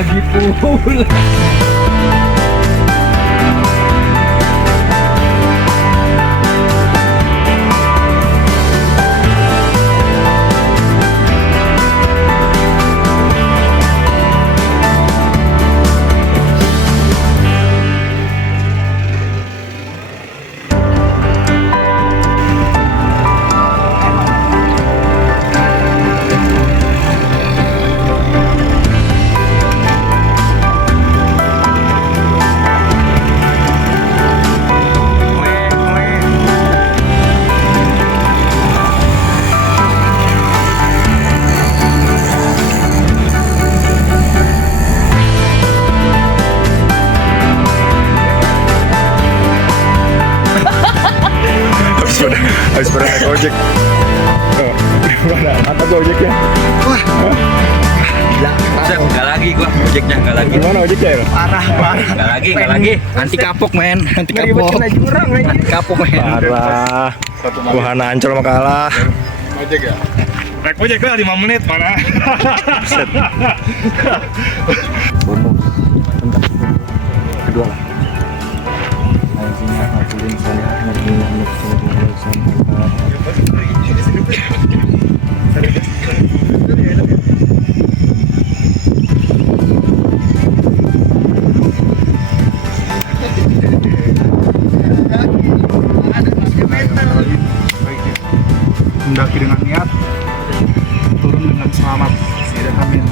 lagi pula. Habis pernah naik ojek. Oh, gimana? Apa ojeknya? Wah. Gila. Enggak lagi gua ojeknya, enggak lagi. Gimana ojeknya ya? Parah. Enggak lagi. Anti kapok, men. Anti kapok. Anti kapok, men. Parah. Wahana Ancol mah kalah. Ojek ya? Naik ojek lah 5 menit mana? Bonus. Bentar. Kedua lah. Ayahnya hafulin salih nabi Muhammad sallallahu alaihi wasallam. Mendaki dengan niat, turun dengan selamat. Amin.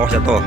Awas jatuh.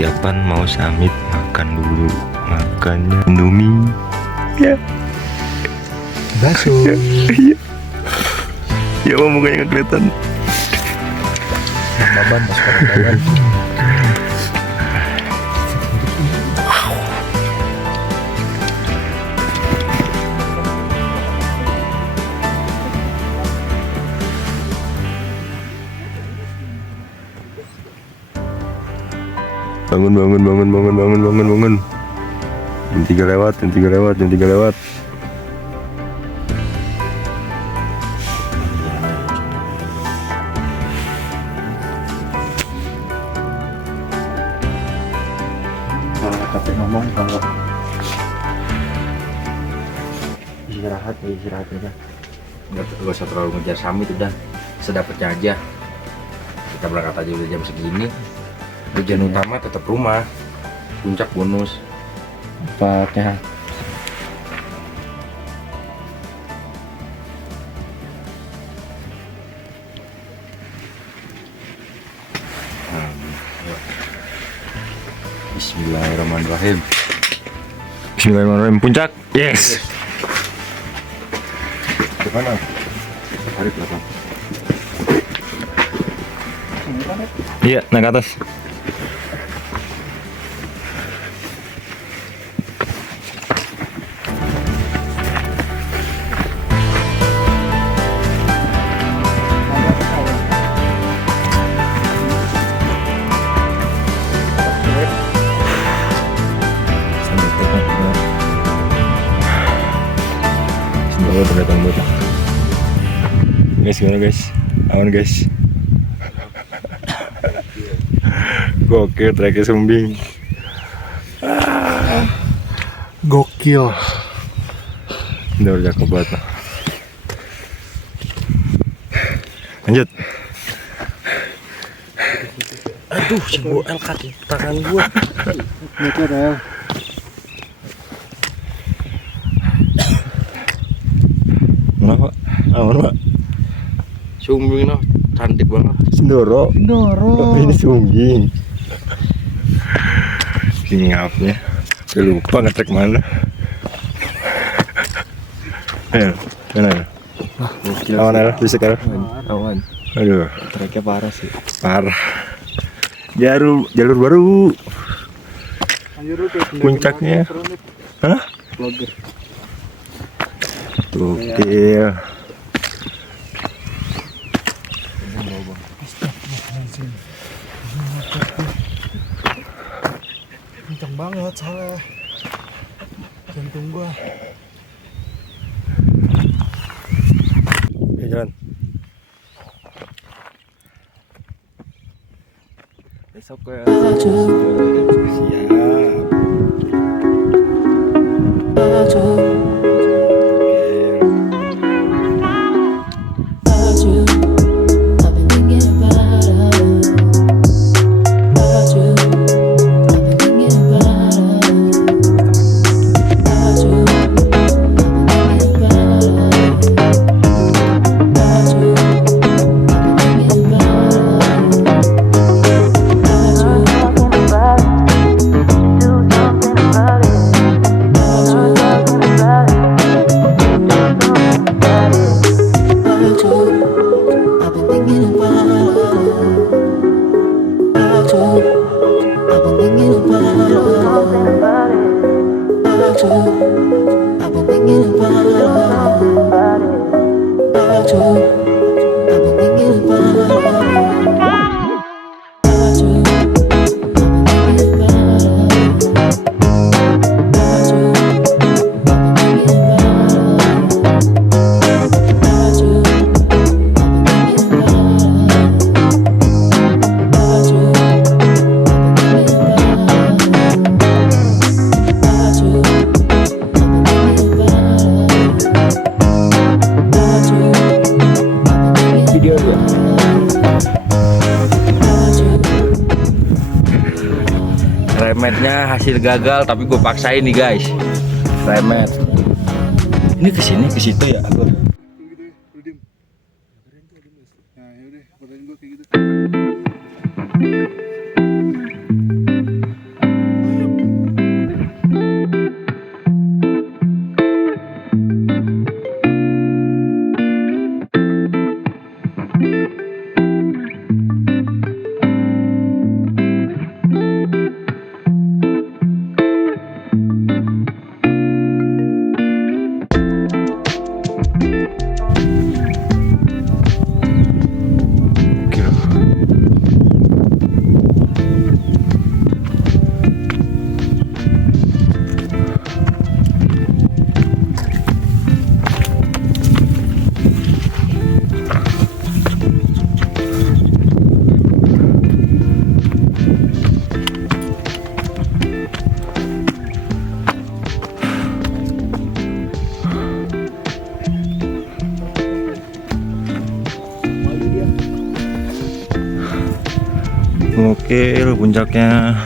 persiapan mau summit, makan dulu, makannya Indomie ya. Bakso. Ya mukanya nggak kelihatan. Baban masuk ke dalam. Bangun. Jam 3 lewat. Kalau capek ngomong, kalau istirahat aja. Nggak usah terlalu ngejar summit, udah sedapatnya aja. Kita berangkat aja udah jam segini. Tujuan utama tetap rumah, puncak bonus. Tempatnya Bismillahirrahmanirrahim. Puncak, yes. Ke mana? Tarik belakang. Iya, naik ke atas. Terdatang bocah. Guys, gimana guys? Aman guys. Gokil, treknya sumbing. Gokil. Udah cakep banget. Lanjut. Aduh, si Boel kaki tangan gua. Itu rel. Mana Pak? Aman Pak? Sumbing noh, cantik banget. Sindoro. Oh, ini sumbing. Ngapnya. Udah lupa ngetrek mana. Ayo, mana ya? Awan ya, bisa kan? Awan. Aduh, Treknya parah sih. parah. Jalur baru. Puncaknya. Hah? Vlogger. Gokil. Kencang banget, salah. Jantung gua. Ya, jalan. Besok ya. Siap. Remetnya hasil gagal, tapi gue paksain nih guys. Remet. Ini kesini ke situ ya aku. Nah, yaudah, badan gua kayak gitu. Oke, puncaknya.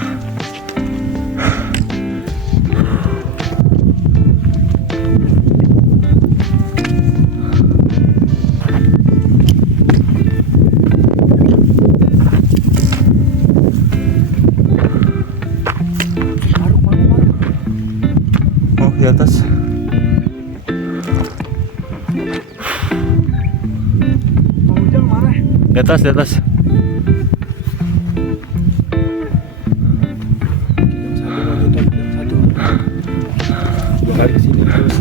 Oh, di atas. Di atas, di atas. Kali kesini terus.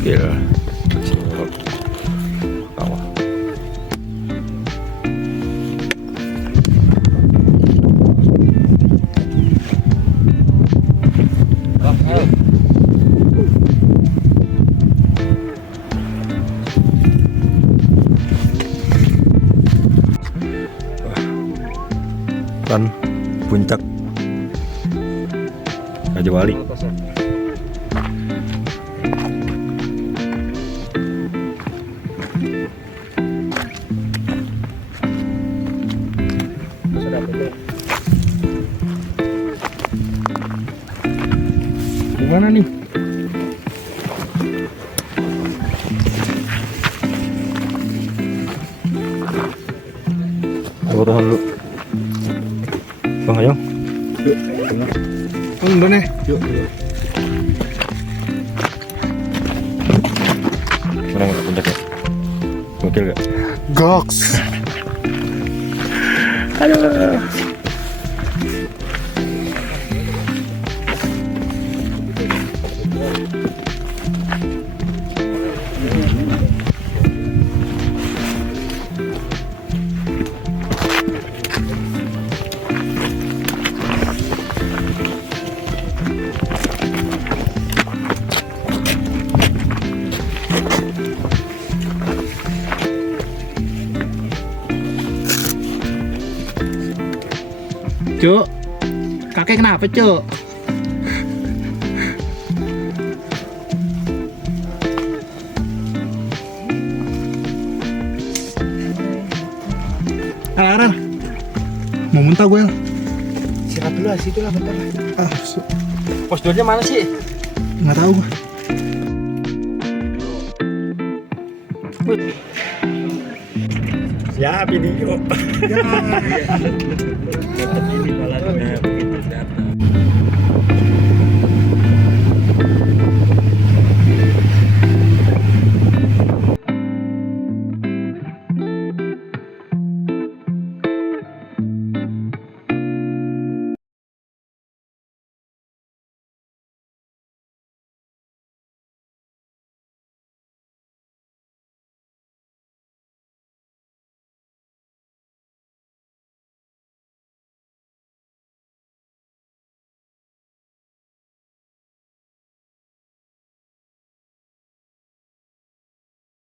Gila. Kawah. Kan puncak Raja Wali. Gimana nih? Aku tahan dulu. Bang, ayo. Mana? Yuk. Mana nggak puncaknya? Gokil gak? Goks. Aduh. Cuk, kakek kenapa, Cuk? Aran, mau muntah gue. Istirahat dulu situ lah bentar lah. Pos 2-nya mana sih? Nggak tahu gue. Siap ini yuk. Ini malah